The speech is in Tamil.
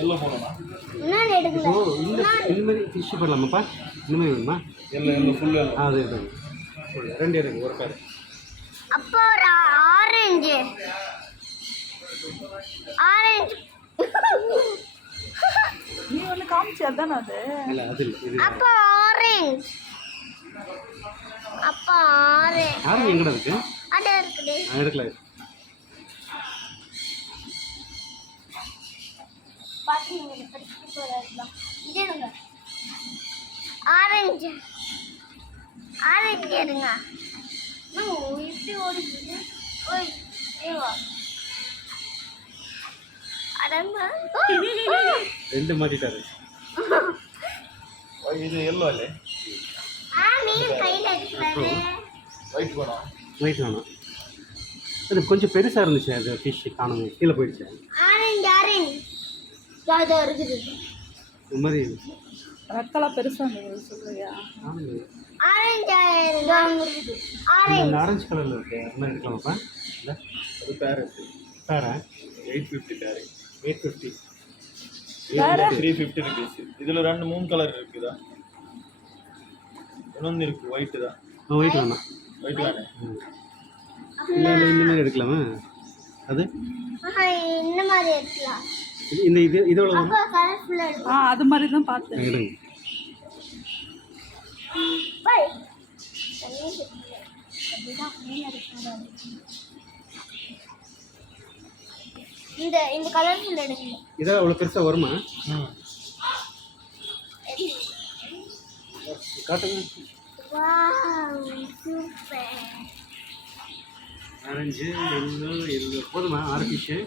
எல்லோ போடணுமா? நான் எடுக்கல. ஓ இந்த மாதிரி ஃபிஷ் போடலாமாப்பா? இந்த மாதிரி வேணுமா? Yellow full yellow. அது இது ரெண்டு எடுங்க ஒரு பேர். அப்போ ஒரு ஆரஞ்சு ஆரஞ்சு நீ ஒன்று காமிச்சு அதானே அது. இல்லை அது இல்லை இது. அப்போ ஆரஞ்சு அப்போ ஆரஞ்சு ஆரஞ்சு எங்கடா இருக்கு? அது இருக்குது. எடுக்கல. பாத்தீங்க படிச்சுட்டு போறதுதான் இது எடுங்க. ஆரஞ்சு ஆரஞ்சு எடுங்க. இப்படி ஓடிச்சு. ஓய் ஏவா அடம்மா ரெண்டு மாட்டிட்டாரு. இது எல்லோ இல்லை, மீன் கையில் எடுக்கிறாரு. ஒயிட் போடணும். ஒயிட் வேணும். அது கொஞ்சம் பெருசாக இருந்துச்சு அது ஃபிஷ் காணுங்க கீழே போயிடுச்சு. ஆரஞ்சு ஆரஞ்சு அது இருக்குது. இந்த மாதிரி ரெக்கெல்லாம் பெருசாக இருந்தது சொல்றியா? ஆரஞ்சு இந்த ஆரஞ்சு கலரில் இருக்கு அது மாதிரி எடுக்கலாமாப்பா? இல்லை அது பேர் இருக்கு. பேரா 850 பேர். 850. 350 ருபீஸ். இதில் 2-3 கலர் இருக்குதா? இன்னொன்று இருக்கு ஒயிட்டு தான். ஒயிட் வேணாம். ஒயிட் தானே? இல்லை இல்லை இந்த மாதிரி எடுக்கலாமா? அது இந்த மாதிரி எடுக்கலாம். இந்த இது இதோட அப்போ கலர்ஃபுல்லாக எடுக்கலாம். அது மாதிரி தான் பார்த்தேன். எடுங்க. பை அப்படிதான் மீன் எடுக்கணும். இந்த இந்த கலர்ஃபுல் எடுங்க. இதெல்லாம் அவ்வளோ பெருசாக வருமா? காட்டுங்க. Wow super. ஆரஞ்சு எல்லோ போதுமா? 6 ஃபிஷ்ஷு